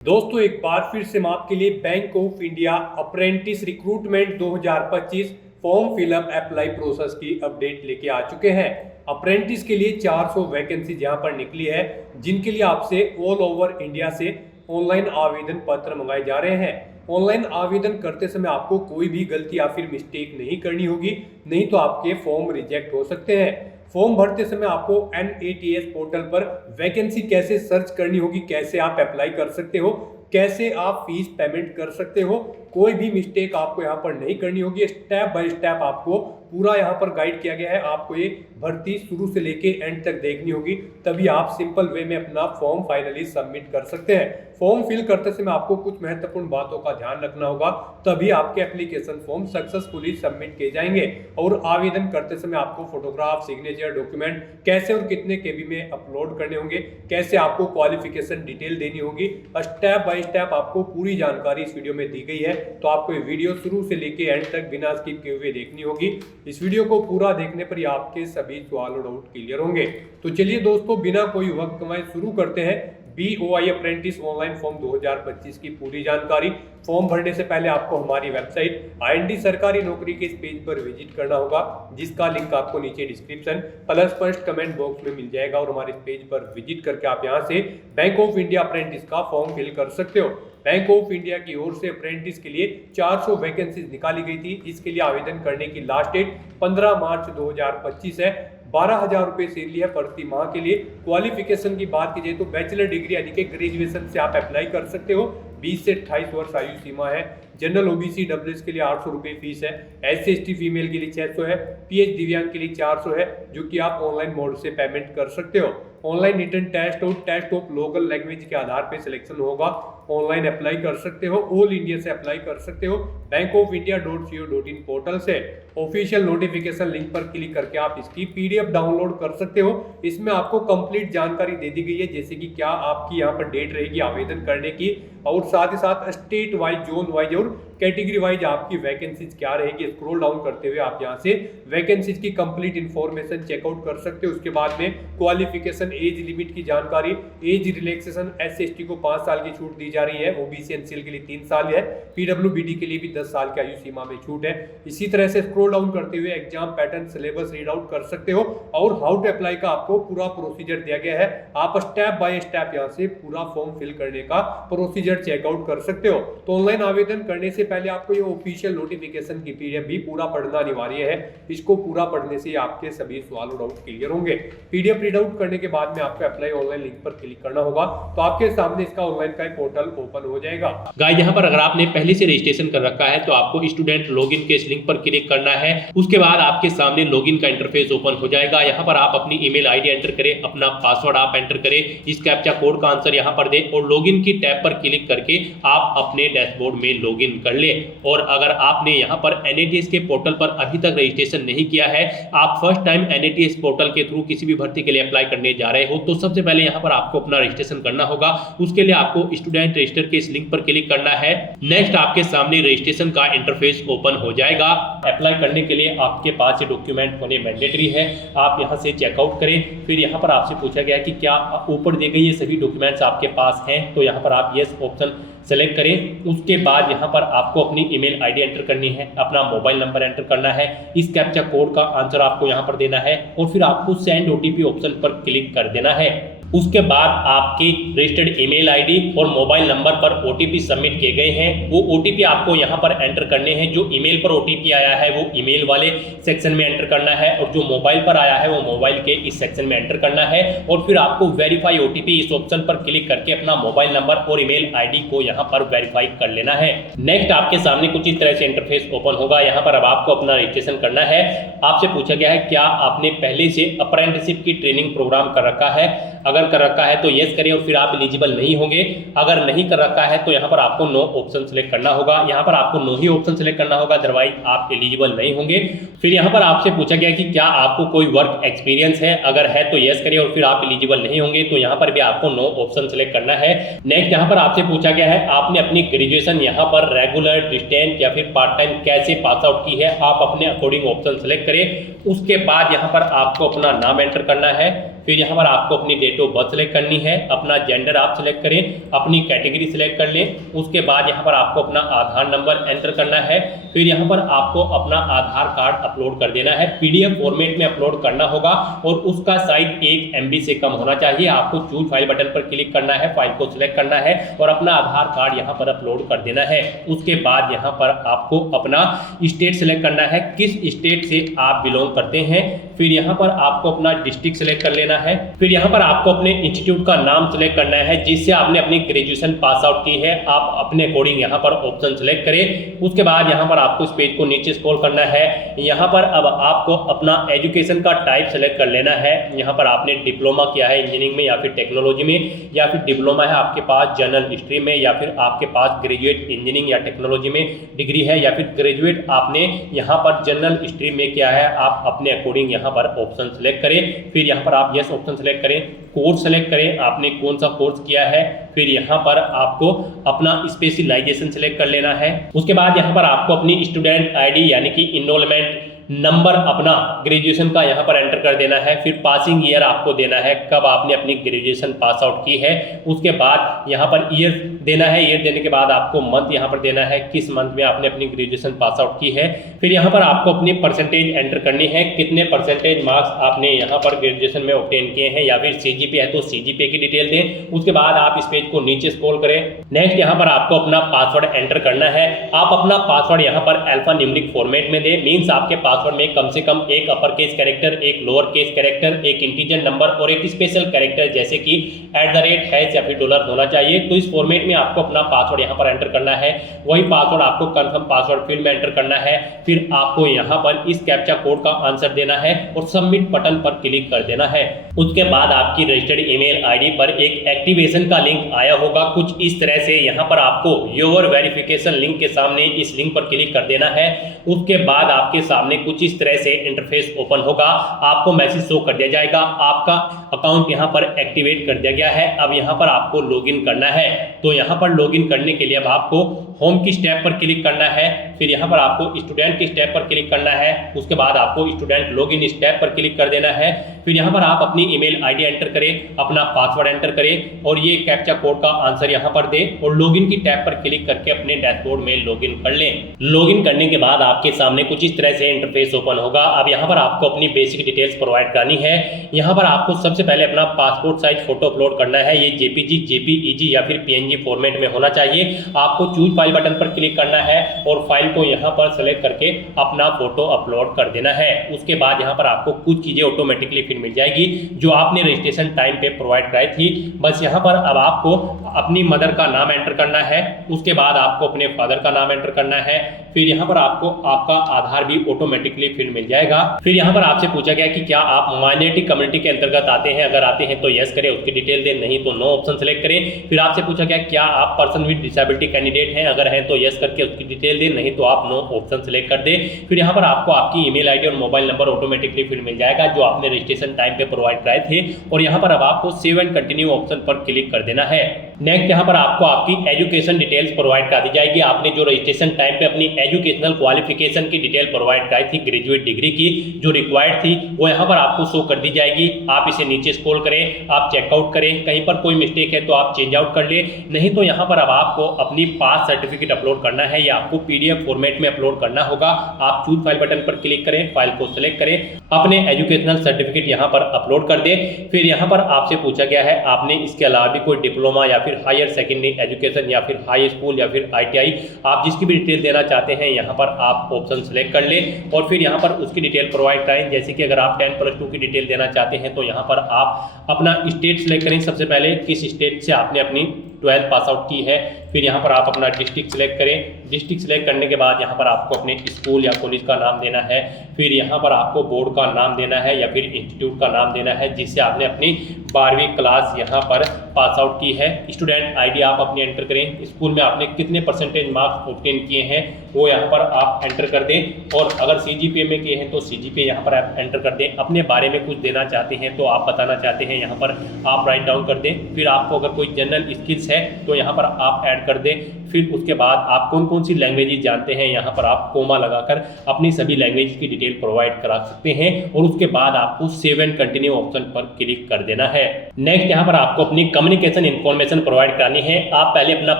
दोस्तों एक बार फिर से हम आपके लिए bank of India apprentice recruitment 2025 form fill up apply process की अपडेट लेके आ चुके हैं। अप्रेंटिस के लिए 400 वैकेंसीज यहां पर निकली है, जिनके लिए आपसे ऑल ओवर इंडिया से ऑनलाइन आवेदन पत्र मंगाए जा रहे हैं। ऑनलाइन आवेदन करते समय आपको कोई भी गलती या फिर मिस्टेक नहीं करनी होगी, नहीं तो आपके फॉर्म रिजेक्ट हो सकते हैं। फॉर्म भरते समय आपको NATS पोर्टल पर वैकेंसी कैसे सर्च करनी होगी, कैसे आप अप्लाई कर सकते हो, कैसे आप फीस पेमेंट कर सकते हो, कोई भी मिस्टेक आपको यहाँ पर नहीं करनी होगी। स्टेप बाय स्टेप आपको पूरा यहाँ पर गाइड किया गया है। आपको ये भर्ती शुरू से लेके एंड तक देखनी होगी, तभी आप सिंपल वे में अपना फॉर्म फाइनली सबमिट कर सकते हैं। फॉर्म फिल करते समय आपको कुछ महत्वपूर्ण बातों का ध्यान रखना होगा, तभी आपके एप्लीकेशन फॉर्म सक्सेसफुली सबमिट किए जाएंगे। और आवेदन करते समय आपको फोटोग्राफ, सिग्नेचर, डॉक्यूमेंट कैसे और कितने KB में अपलोड करने होंगे, कैसे आपको क्वालिफिकेशन डिटेल देनी होगी, स्टेप बाय स्टेप आपको पूरी जानकारी इस वीडियो में दी गई है। तो आपको ये वीडियो शुरू से लेके एंड तक बिना स्किप किए हुए देखनी होगी। इस वीडियो को पूरा देखने पर ही आपके सभी सवाल और डाउट क्लियर होंगे। तो चलिए दोस्तों, बिना कोई वक्त गंवाए शुरू करते हैं BOI अप्रेंटिस ऑनलाइन फॉर्म 2025 की पूरी जानकारी। फॉर्म भरने से पहले आपको हमारी वेबसाइट IND सरकारी नौकरी के इस पेज पर विजिट करना होगा, जिसका लिंक आपको नीचे description plus first comment box में मिल जाएगा। और हमारे इस पेज पर विजिट करके आप यहां से बैंक ऑफ इंडिया अप्रेंटिस का फॉर्म फिल कर सकते हो। बैंक ऑफ इंडिया की ओर से अप्रेंटिस के लिए 400 वैकेंसीज निकाली गई थी। इसके लिए आवेदन करने की लास्ट डेट 15 मार्च 2025 है। 12,000 रुपये सैलरी है प्रति माह के लिए। क्वालिफिकेशन की बात की जाए तो बैचलर डिग्री यानी कि ग्रेजुएशन से आप अप्लाई कर सकते हो। 20 से 28 वर्ष आयु सीमा है। जनरल OBC WS के लिए 800 रुपये फीस है। SC ST फीमेल के लिए 600 है। PH दिव्यांग के लिए 400 है, जो कि आप ऑनलाइन मोड से पेमेंट कर सकते हो। ऑनलाइन रिटन टेस्ट और टेस्ट ऑफ लोकल लैंग्वेज के आधार पे सिलेक्शन होगा। ऑनलाइन अप्लाई कर सकते हो, ऑल इंडिया से अप्लाई कर सकते हो bankofindia.co.in पोर्टल से। ऑफिशियल नोटिफिकेशन लिंक पर क्लिक करके आप इसकी PDF डाउनलोड कर सकते हो। इसमें आपको कंप्लीट जानकारी दे दी गई है, जैसे कि क्या आपकी यहाँ पर डेट रहेगी आवेदन करने की, और साथ ही साथ स्टेट वाइज, जोन वाइज और कैटेगरी वाइज आपकी वैकेंसीज क्या रहेगी। स्क्रॉल डाउन करते हुए आप यहाँ से वैकेंसीज की कंप्लीट इंफॉर्मेशन चेकआउट कर सकते हो। उसके बाद में क्वालिफिकेशन, एज लिमिट की जानकारी, एज रिलैक्सेशन, SC ST को 5 साल की छूट दी जा रही है। OBC NCL के लिए 3 साल है। PWBD के लिए भी 10 साल की आयु सीमा में छूट है। इसी तरह से स्क्रॉल डाउन करते हुए exam pattern, syllabus read out कर सकते हो, और हाउ टू अप्लाई का आपको पूरा प्रोसीजर दिया गया है। आप स्टेप बाय स्टेप यहाँ से पूरा फॉर्म फिल करने का प्रोसीजर चेकआउट कर सकते हो। तो ऑनलाइन आवेदन करने से पहले आपको ये ऑफिशियल नोटिफिकेशन की PDF भी पूरा पढ़ना अनिवार्य है। इसको पूरा पढ़ने से आपके सभी सवाल और डाउट क्लियर होंगे। PDF रीड आउट करने के बाद में आपको अप्लाई ऑनलाइन लिंक पर क्लिक करना होगा, तो आपके सामने इसका ऑनलाइन का पोर्टल ओपन हो जाएगा। गाइस, यहाँ पर अगर आपने पहले से रजिस्ट्रेशन कर रखा है तो आपको स्टूडेंट लॉगिन के इस लिंक पर क्लिक करना है। उसके बाद आपके सामने लॉगिन का इंटरफेस ओपन हो जाएगा। यहाँ पर आप अपनी ईमेल ID एंटर करें, अपना पासवर्ड आप एंटर करें, इस कैप्चा कोड का आंसर यहाँ पर दें और लॉगिन की टैब पर क्लिक करके आप अपने डैशबोर्ड में लॉगिन कर ले। और अगर आपने यहाँ पर NATS के पोर्टल पर अभी तक रजिस्ट्रेशन नहीं किया है, आप फर्स्ट टाइम NATS पोर्टल के थ्रू किसी भी भर्ती के लिए अप्लाई करने जा रहे हो, तो सबसे पहले यहाँ पर आपको अपना रजिस्ट्रेशन करना होगा। उसके लिए आपको स्टूडेंट रजिस्टर के इस लिंक पर क्लिक करना है। नेक्स्ट आपके सामने रजिस्ट्रेशन का इंटरफेस ओपन हो जाएगा। अप्लाई करने के लिए आपके पास ये डॉक्यूमेंट होने मैंडेटरी है। आप यहाँ से चेकआउट करें। फिर यहाँ पर आपसे पूछा गया कि क्या ऊपर दिए गए ये सभी डॉक्यूमेंट्स आपके पास हैं, तो यहाँ पर आप यस ऑप्शन सेलेक्ट करें। उसके बाद यहाँ पर आपको अपनी ईमेल ID एंटर करनी है, अपना मोबाइल नंबर एंटर करना है, इस कैप्चा कोड का आंसर आपको यहाँ पर देना है और फिर आपको सेंड OTP ऑप्शन पर क्लिक कर देना है। उसके बाद आपकी रजिस्टर्ड ईमेल ID और मोबाइल नंबर पर OTP सबमिट किए गए हैं, वो OTP आपको यहाँ पर एंटर करने हैं। जो ईमेल पर OTP आया है वो ईमेल वाले सेक्शन में एंटर करना है, और जो मोबाइल पर आया है वो मोबाइल के इस सेक्शन में एंटर करना है। और फिर आपको वेरीफाई OTP इस ऑप्शन पर क्लिक करके अपना मोबाइल नंबर और ईमेल ID को यहाँ पर वेरीफाई कर लेना है। नेक्स्ट आपके सामने कुछ इस तरह से इंटरफेस ओपन होगा। यहाँ पर अब आपको अपना रजिस्ट्रेशन करना है। आपसे पूछा गया है क्या आपने पहले से अप्रेंटिसशिप की ट्रेनिंग प्रोग्राम कर रखा है। अगर कर रखा है तो यस करें और फिर आप एलिजिबल नहीं होंगे। अगर नहीं कर रखा है तो यहाँ पर आपको नो ऑप्शन सेलेक्ट करना होगा। यहाँ पर आपको नो ही ऑप्शन सेलेक्ट करना होगा, अदरवाइज आप एलिजिबल नहीं होंगे। फिर यहाँ पर आपसे पूछा गया कि क्या आपको कोई वर्क एक्सपीरियंस है। अगर है तो यस करें और फिर आप एलिजिबल नहीं होंगे, तो यहाँ पर भी आपको नो ऑप्शन सेलेक्ट करना है। नेक्स्ट यहाँ पर आपसे पूछा गया है आपने अपनी ग्रेजुएशन यहाँ पर रेगुलर, डिस्टेंस या फिर पार्ट टाइम कैसे पास आउट की है। आप अपने अकॉर्डिंग ऑप्शन सेलेक्ट करें। उसके बाद यहाँ पर आपको अपना नाम एंटर करना है फिर यहाँ पर आपको अपनी डेट ऑफ बर्थ सेलेक्ट करनी है, अपना जेंडर आप सेलेक्ट करें, अपनी कैटेगरी सेलेक्ट कर लें। उसके बाद यहाँ पर आपको अपना आधार नंबर एंटर करना है। फिर यहाँ पर आपको अपना आधार कार्ड अपलोड कर देना है, PDF फॉर्मेट में अपलोड करना होगा और उसका साइज 1 MB से कम होना चाहिए। आपको चूज फाइल बटन पर क्लिक करना है, फाइल को सिलेक्ट करना है और अपना आधार कार्ड यहाँ पर अपलोड कर देना है। उसके बाद यहाँ पर आपको अपना स्टेट सेलेक्ट करना है, किस स्टेट से आप बिलोंग करते हैं। फिर यहाँ पर आपको अपना डिस्ट्रिक्ट सेलेक्ट कर लेना है। फिर यहाँ पर आपको अपने इंस्टीट्यूट का नाम सेलेक्ट करना है जिससे आपने अपनी ग्रेजुएशन पास आउट की है। आप अपने अकॉर्डिंग यहाँ पर ऑप्शन सेलेक्ट करें। उसके बाद यहाँ पर आपको इस पेज को नीचे स्क्रॉल करना है। यहाँ पर अब आपको अपना एजुकेशन का टाइप सेलेक्ट कर लेना है। यहाँ पर आपने डिप्लोमा किया है इंजीनियरिंग में या फिर टेक्नोलॉजी में, या फिर डिप्लोमा है आपके पास जनरल स्ट्रीम में, या फिर आपके पास ग्रेजुएट इंजीनियरिंग या टेक्नोलॉजी में डिग्री है, या फिर ग्रेजुएट आपने यहाँ पर जनरल स्ट्रीम में किया है। आप अपने अकॉर्डिंग यहाँ पर ऑप्शन सेलेक्ट करें। फिर यहाँ पर आप यस ऑप्शन सेलेक्ट करें, कोर्स सेलेक्ट करें, आपने कौन सा कोर्स किया है। फिर यहाँ पर आपको अपना स्पेशलाइजेशन सेलेक्ट कर लेना है। उसके बाद यहाँ पर आपको अपनी स्टूडेंट आईडी यानी कि इनरोलमेंट नंबर अपना ग्रेजुएशन का यहाँ पर एंटर कर देना है। फिर पासिंग ईयर आपको देना है, कब आपने अपनी ग्रेजुएशन पास आउट की है। उसके बाद यहाँ पर ईयर देना है, ईयर देने के बाद आपको मंथ यहाँ पर देना है, किस मंथ में आपने अपनी ग्रेजुएशन पास आउट की है। फिर यहाँ पर आपको अपनी परसेंटेज एंटर करनी है, कितने परसेंटेज मार्क्स आपने यहाँ पर ग्रेजुएशन में ऑब्टेन किए हैं, या फिर CGPA है तो CGPA की डिटेल दें। उसके बाद आप इस पेज को नीचे स्क्रॉल करें। नेक्स्ट यहाँ पर आपको अपना पासवर्ड एंटर करना है। आप अपना पासवर्ड यहाँ पर अल्फा न्यूमेरिक फॉर्मेट में दें, मीन्स आपके पासवर्ड में कम से कम एक अपर केस कैरेक्टर, एक लोअर केस कैरेक्टर, एक इंटीजर नंबर और एक स्पेशल कैरेक्टर जैसे कि @ या फिर डॉलर होना चाहिए। तो इस फॉर्मेट में आपको अपना पासवर्ड यहाँ पर एंटर करना है। वही पासवर्ड आपको कंफर्म पासवर्ड फील्ड में एंटर करना है। फिर आपको यहाँ पर इस कैप्चा कोड का आंसर देना है और सबमिट बटन पर क्लिक कर देना है। उसके बाद आपकी रजिस्टर्ड ईमेल आईडी पर एक एक्टिवेशन का लिंक आया होगा कुछ इस तरह से। यहाँ पर आपको योर वेरिफिकेशन लिंक के सामने इस लिंक पर क्लिक कर देना है। उसके बाद आपके सामने कुछ इस तरह से इंटरफेस ओपन होगा, आपको मैसेज शो कर दिया जाएगा, आपका अकाउंट यहाँ पर एक्टिवेट कर दिया गया है। अब यहाँ पर आपको लॉगिन करना है। तो यहाँ पर लॉगिन करने के लिए अब आपको होम की स्टेप पर क्लिक करना है। फिर यहाँ पर आपको स्टूडेंट की स्टेप पर क्लिक करना है। उसके बाद आपको स्टूडेंट लॉगिन स्टेप पर क्लिक कर देना है। फिर यहाँ पर आप अपनी ईमेल आईडी एंटर करें, अपना पासवर्ड एंटर करें और ये कैप्चा कोड का आंसर यहाँ पर दें और लॉगिन की टैब पर क्लिक करके अपने डैशबोर्ड में लॉगिन कर लें। लॉगिन करने के बाद आपके सामने कुछ इस तरह से इंटरफेस ओपन होगा। अब यहाँ पर आपको अपनी बेसिक डिटेल्स प्रोवाइड करनी है। यहाँ पर आपको सबसे पहले अपना पासपोर्ट साइज फोटो अपलोड करना है। ये JPG, JPEG या फिर PNG फॉर्मेट में होना चाहिए। आपको चूज फाइल बटन पर क्लिक करना है और फाइल को यहाँ पर सेलेक्ट करके अपना फोटो अपलोड कर देना है। उसके बाद यहाँ पर आपको कुछ चीजें ऑटोमेटिकली फिर मिल जाएगी जो आपने रजिस्ट्रेशन टाइम पे प्रोवाइड कराई थी। बस यहाँ पर अब आपको अपनी मदर का नाम एंटर करना है। उसके बाद आपको अपने फादर का नाम एंटर करना है। फिर यहाँ पर आपको आपका आधार भी ऑटोमेटिकली फिर मिल जाएगा। फिर यहाँ पर आपसे पूछा गया कि क्या आप माइनॉरिटी कम्युनिटी के अंतर्गत आते हैं, अगर आते हैं तो यस करें, उसकी डिटेल दें, नहीं तो नो ऑप्शन सेलेक्ट करें। फिर आपसे पूछा गया क्या आप पर्सन विद डिसेबिलिटी कैंडिडेट हैं, अगर हैं तो यस करके उसकी डिटेल दें, नहीं तो आप नो ऑप्शन सेलेक्ट कर दें। फिर यहाँ पर आपको आपकी ईमेल आईडी और मोबाइल नंबर ऑटोमेटिकली फिर मिल जाएगा जो आपने रजिस्ट्रेशन टाइम पे प्रोवाइड कराए थे। और यहाँ पर अब आपको सेव एंड कंटिन्यू ऑप्शन पर क्लिक कर देना है। नेक्स्ट यहाँ पर आपको आपकी एजुकेशन डिटेल्स प्रोवाइड करा दी जाएगी। आपने जो रजिस्ट्रेशन टाइम पे अपनी एजुकेशनल क्वालिफिकेशन की डिटेल प्रोवाइड कराई थी, ग्रेजुएट डिग्री की जो रिक्वायर्ड थी, वो यहाँ पर आपको शो कर दी जाएगी। आप इसे नीचे स्क्रॉल करें, आप चेकआउट करें, कहीं पर कोई मिस्टेक है तो आप चेंज आउट कर ले, नहीं तो यहाँ पर अब आपको अपनी पास सर्टिफिकेट अपलोड करना है या आपको PDF फॉर्मेट में अपलोड करना होगा। आप चूज फाइल बटन पर क्लिक करें, फाइल को सिलेक्ट करें, अपने एजुकेशनल सर्टिफिकेट यहाँ पर अपलोड कर दें। फिर यहाँ पर आपसे पूछा गया है आपने इसके अलावा भी कोई डिप्लोमा या फिर हायर सेकेंडरी एजुकेशन या फिर हाई स्कूल या फिर ITI, आप जिसकी भी डिटेल देना चाहते हैं यहाँ पर आप ऑप्शन सेलेक्ट कर लें और फिर यहाँ पर उसकी डिटेल प्रोवाइड कराएं। जैसे कि अगर आप 10+2 की डिटेल देना चाहते हैं तो यहाँ पर आप अपना स्टेट सेलेक्ट करें, सबसे पहले किस स्टेट से आपने अपनी 12th पास आउट की है। फिर यहाँ पर आप अपना डिस्ट्रिक्ट सेलेक्ट करें। डिस्ट्रिक्ट सेलेक्ट करने के बाद यहाँ पर आपको अपने स्कूल या कॉलेज का नाम देना है। फिर यहाँ पर आपको बोर्ड का नाम देना है या फिर इंस्टीट्यूट का नाम देना है जिससे आपने अपनी 12वीं क्लास यहाँ पर पास आउट की है। स्टूडेंट आईडी आप अपनी एंटर करें। स्कूल में आपने कितने परसेंटेज मार्क्स ऑब्टेन किए हैं वो यहाँ पर आप एंटर कर दें और अगर CGPA में किए हैं तो CGPA यहाँ पर आप एंटर कर दें। अपने बारे में कुछ देना चाहते हैं तो आप बताना चाहते हैं यहाँ पर आप राइट डाउन कर दें। फिर आपको अगर कोई जनरल स्किल्स है तो यहाँ पर आप ऐड कर दें। फिर उसके बाद आप कौन कौन सी लैंग्वेजेस जानते हैं यहाँ पर आप कोमा लगाकर अपनी सभी लैंग्वेज की डिटेल प्रोवाइड करा सकते हैं और उसके बाद आपको सेव एंड कंटिन्यू ऑप्शन पर क्लिक कर देना है। नेक्स्ट यहाँ पर आपको अपनी कम्युनिकेशन इन्फॉर्मेशन प्रोवाइड करानी है। आप पहले अपना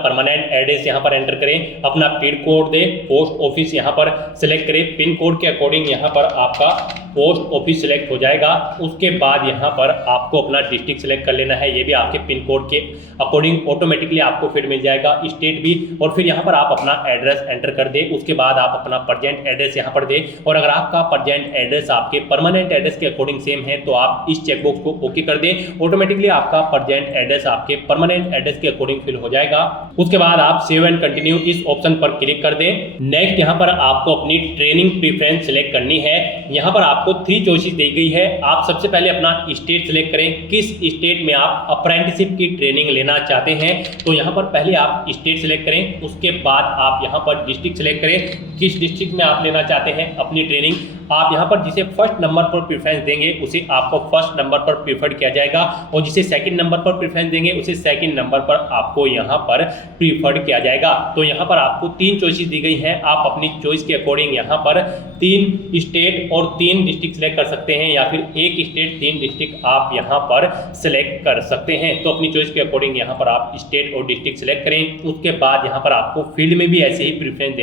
परमानेंट एड्रेस यहाँ पर एंटर करें, अपना पिन कोड दे, पोस्ट ऑफिस यहाँ पर सिलेक्ट करें। पिन कोड के अकॉर्डिंग यहाँ पर आपका पोस्ट ऑफिस सिलेक्ट हो जाएगा। उसके बाद यहाँ पर आपको अपना डिस्ट्रिक्ट सिलेक्ट कर लेना है, ये भी आपके पिन कोड के अकॉर्डिंग ऑटोमेटिकली आपको फिर मिल जाएगा, स्टेट भी। और फिर यहाँ पर आप अपना एड्रेस एंटर कर दे। उसके बाद आप अपना प्रेजेंट एड्रेस यहाँ पर दे और अगर आपका प्रेजेंट एड्रेस आपके परमानेंट एड्रेस के अकॉर्डिंग सेम है तो आप इस चेकबॉक्स को ओके कर दें। ऑटोमेटिकली आपका प्रेजेंट एड्रेस आपके परमानेंट एड्रेस के अकॉर्डिंग फिल हो जाएगा। उसके बाद आप सेव एंड कंटिन्यू इस ऑप्शन पर क्लिक कर दें। नेक्स्ट यहाँ पर आपको अपनी ट्रेनिंग प्रेफरेंस सिलेक्ट करनी है। यहाँ पर आपको 3 चॉइसेस दी गई है। आप सबसे पहले अपना स्टेट सिलेक्ट करें, किस स्टेट में आप अप्रेंटिसशिप की ट्रेनिंग लेना चाहते हैं। तो यहाँ पर पहले आप स्टेट सिलेक्ट करें, उसके बाद आप यहाँ पर डिस्ट्रिक्ट सिलेक्ट करें, किस डिस्ट्रिक्ट में आप लेना चाहते हैं अपनी ट्रेनिंग। आप यहाँ पर जिसे फर्स्ट नंबर पर प्रेफरेंस देंगे उसे आपको फर्स्ट नंबर पर प्रीफर्ड किया जाएगा और जिसे सेकंड नंबर पर प्रेफरेंस देंगे उसे सेकंड नंबर पर आपको यहाँ पर प्रीफर्ड किया जाएगा। तो यहाँ पर आपको 3 चॉइसेस दी गई हैं। आप अपनी चॉइस के अकॉर्डिंग यहाँ पर 3 स्टेट और 3 डिस्ट्रिक्ट सिलेक्ट कर सकते हैं या फिर 1 स्टेट 3 डिस्ट्रिक्ट आप यहाँ पर सिलेक्ट कर सकते हैं। तो अपनी चॉइस के अकॉर्डिंग यहाँ पर आप स्टेट और डिस्ट्रिक्ट सिलेक्ट करें। उसके बाद यहाँ पर आपको फील्ड में भी ऐसे ही प्रेफरेंस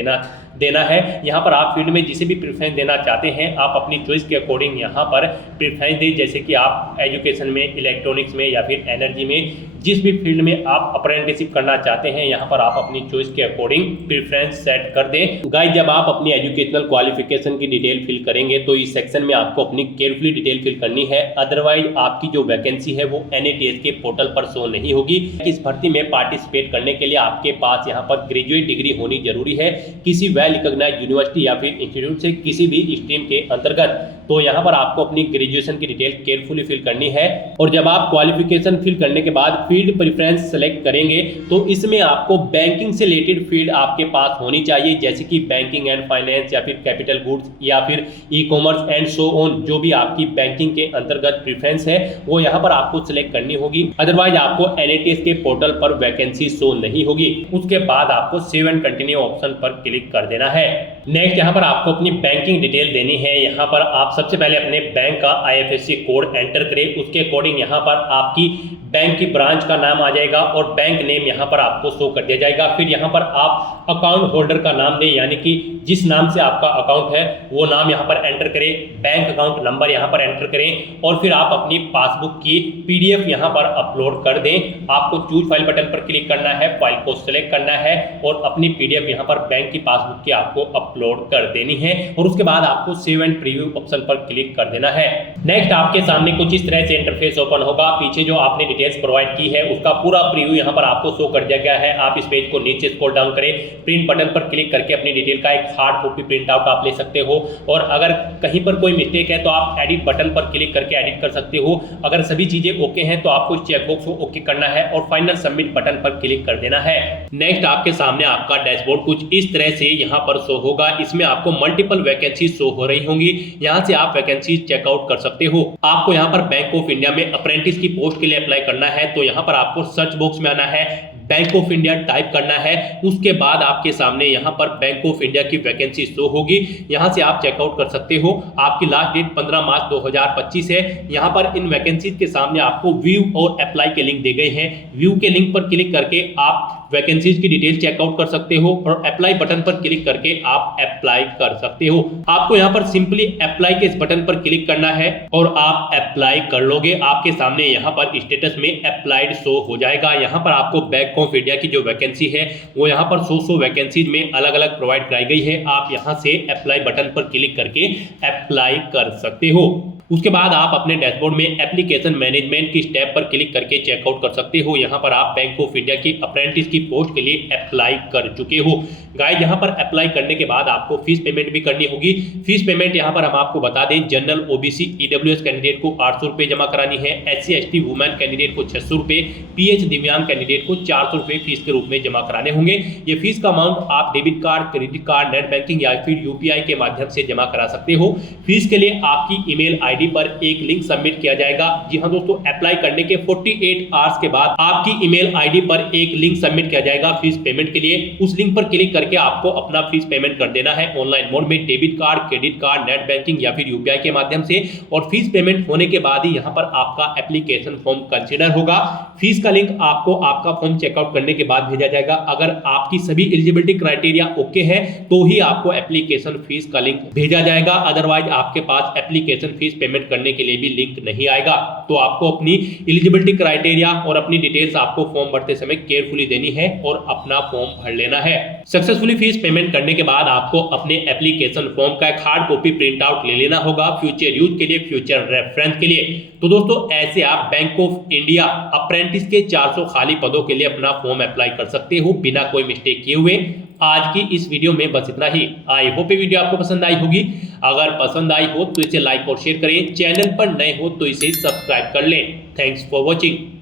देना है। यहाँ पर आप फील्ड में जिसे भी प्रेफरेंस देना चाहते हैं आप अपनी चॉइस के अकॉर्डिंग यहाँ पर प्रेफरेंस दें, जैसे कि आप एजुकेशन में, इलेक्ट्रॉनिक्स में या फिर एनर्जी में, जिस भी फील्ड में आप अप्रेंटिसशिप करना चाहते हैं यहाँ पर आप अपनी चॉइस के अकॉर्डिंग प्रेफरेंस सेट कर दें। गाइस, जब आप अपनी एजुकेशनल क्वालिफिकेशन की डिटेल फिल करेंगे तो इस सेक्शन में आपको अपनी केयरफुली डिटेल फिल करनी है, अदरवाइज आपकी जो वैकेंसी है वो NATS के पोर्टल पर शो नहीं होगी। इस भर्ती में पार्टिसिपेट करने के लिए आपके पास यहाँ पर ग्रेजुएट डिग्री होनी जरूरी है, किसी वेल रिकॉग्नाइज्ड यूनिवर्सिटी या फिर इंस्टीट्यूट से किसी भी स्ट्रीम के अंतर्गत। तो यहाँ पर आपको अपनी ग्रेजुएशन की डिटेल केयरफुली फिल करनी है और जब आप क्वालिफिकेशन फिल करने के बाद फील्ड प्रेफरेंस सेलेक्ट करेंगे तो इसमें आपको बैंकिंग से रिलेटेड फील्ड आपके पास होनी चाहिए, जैसे कि बैंकिंग एंड फाइनेंस या फिर कैपिटल गुड्स या फिर ई-कॉमर्स एंड सो ऑन। जो भी आपकी बैंकिंग के अंतर्गत प्रेफरेंस है वो यहाँ पर आपको सिलेक्ट करनी होगी, अदरवाइज आपको NATS के पोर्टल पर वैकेंसी शो नहीं होगी। उसके बाद आपको सेव एंड कंटिन्यू ऑप्शन पर क्लिक कर देना है। नेक्स्ट यहाँ पर आपको अपनी बैंकिंग डिटेल देनी है। यहाँ पर आप सबसे पहले अपने बैंक का IFSC कोड एंटर करें, उसके अकॉर्डिंग यहाँ पर आपकी बैंक की ब्रांच का नाम आ जाएगा और बैंक नेम यहाँ पर आपको शो कर दिया जाएगा। फिर यहाँ पर आप अकाउंट होल्डर का नाम दें, यानी कि जिस नाम से आपका अकाउंट है वो नाम यहाँ पर एंटर करें, बैंक अकाउंट नंबर यहाँ पर एंटर करें और फिर आप अपनी पासबुक की PDF यहाँ पर अपलोड कर दें। आपको चूज फाइल बटन पर क्लिक करना है, फाइल को सिलेक्ट करना है और अपनी PDF यहाँ पर बैंक की पासबुक की आपको अपलोड कर देनी है और उसके बाद आपको सेव एंड प्रीव्यू ऑप्शन पर क्लिक कर देना है। नेक्स्ट आपके सामने कुछ इस तरह से इंटरफेस ओपन होगा। पीछे जो आपने डिटेल्स प्रोवाइड की है उसका पूरा प्रीव्यू यहाँ पर आपको शो कर दिया गया है। आप इस पेज को नीचे स्क्रॉल डाउन करें, प्रिंट बटन पर क्लिक करके अपनी डिटेल का एक हार्ड कॉपी प्रिंट आउट आप ले सकते हो और अगर कहीं पर कोई मिस्टेक है तो आप एडिट बटन पर क्लिक करके एडिट कर सकते हो। अगर सभी चीजें ओके हैं तो आपको इस चेकबॉक्स को ओके करना है और फाइनल सबमिट बटन पर क्लिक कर देना है। नेक्स्ट आपके सामने आपका डैशबोर्ड कुछ इस तरह से यहाँ पर शो होगा। इसमें आपको मल्टीपल वैकेंसी शो हो रही होंगी, यहाँ से आप वैकेंसी चेकआउट कर सकते हो। आपको यहाँ पर बैंक ऑफ इंडिया में अप्रेंटिस की पोस्ट के लिए अप्लाई करना है तो यहाँ पर आपको सर्च बॉक्स में आना है, बैंक ऑफ इंडिया टाइप करना है। उसके बाद आपके सामने यहाँ पर बैंक ऑफ इंडिया की वैकेंसी शो होगी, यहाँ से आप चेकआउट कर सकते हो। आपकी लास्ट डेट 15 मार्च 2025 है। यहाँ पर इन वैकेंसीज के सामने आपको व्यू और अप्लाई के लिंक दे गए हैं। व्यू के लिंक पर क्लिक करके आप वैकेंसीज की डिटेल चेकआउट कर सकते हो और अप्लाई बटन पर क्लिक करके आप अप्लाई कर सकते हो। आपको यहाँ पर सिंपली अप्लाई के इस बटन पर क्लिक करना है और आप अप्लाई कर लोगे। आपके सामने यहाँ पर स्टेटस में अप्लाइड शो हो जाएगा। यहाँ पर आपको बैंक ऑफ इंडिया की जो वैकेंसी है वो यहाँ पर 100 वैकेंसीज में अलग अलग प्रोवाइड कराई गई है। आप यहाँ से अप्लाई बटन पर क्लिक करके अप्लाई कर सकते हो। उसके बाद आप अपने डैशबोर्ड में एप्लीकेशन मैनेजमेंट की स्टेप पर क्लिक करके चेकआउट कर सकते हो। यहाँ पर आप बैंक ऑफ इंडिया की अप्रेंटिस की पोस्ट के लिए अप्लाई कर चुके हो। गाइस यहाँ पर अप्लाई करने के बाद आपको फीस पेमेंट भी करनी होगी। फीस पेमेंट यहाँ पर हम आपको बता दें, जनरल ओबीसी ईडब्ल्यूएस कैंडिडेट को 800 रुपये जमा करानी है, एससी एसटी वुमेन कैंडिडेट को 600 रुपये, पीएच दिव्यांग कैंडिडेट को 400 रुपये फीस के रूप में जमा कराने होंगे। ये फीस का अमाउंट आप debit card, credit card, net banking या फिर यूपीआई के माध्यम से जमा करा सकते हो। फीस के लिए आपकी ईमेल आईडी पर एक लिंक सबमिट किया जाएगा। जी हाँ दोस्तों, अप्लाई करने के 48 आवर्स के बाद आपकी ईमेल आईडी पर एक लिंक सबमिट किया जाएगा फीस पेमेंट के लिए। उस लिंक पर क्लिक करके आपको अपना फीस पेमेंट कर देना है ऑनलाइन मोड में, debit card, credit card, net banking या फिर यूपीआई के माध्यम से। और फीस पेमेंट होने के बाद ही यहाँ पर आपका एप्लीकेशन फॉर्म कंसीडर होगा। फीस का लिंक आपको आपका फॉर्म चेकआउट करने के बाद भेजा जाएगा। अगर आपकी सभी एलिजिबिलिटी क्राइटेरिया ओके है तो ही आपको एप्लीकेशन फीस का लिंक भेजा जाएगा, अदरवाइज आपके पास एप्लीकेशन फीस पेमेंट करने के लिए भी लिंक नहीं आएगा। तो आपको अपनी एलिजिबिलिटी क्राइटेरिया और अपनी डिटेल्स आपको फॉर्म भरते समय केयरफुली देनी है और अपना फॉर्म भर लेना है। सक्सेसफुली फीस पेमेंट करने के बाद आपको अपने एप्लीकेशन फॉर्म का एक हार्ड कॉपी प्रिंट आउट ले लेना होगा फ्यूचर यूज के लिए, फ्यूचर रेफरेंस के लिए। तो दोस्तों ऐसे आप बैंक ऑफ इंडिया अप्रेंटिस के 400 खाली पदों के लिए अपना फॉर्म अप्लाई कर सकते हो बिना कोई मिस्टेक किए हुए। आज की इस वीडियो में बस इतना ही। आई होप ये वीडियो आपको पसंद आई होगी। अगर पसंद आई हो तो इसे लाइक और शेयर करें, चैनल पर नए हो तो इसे सब्सक्राइब कर लें। Thanks for watching.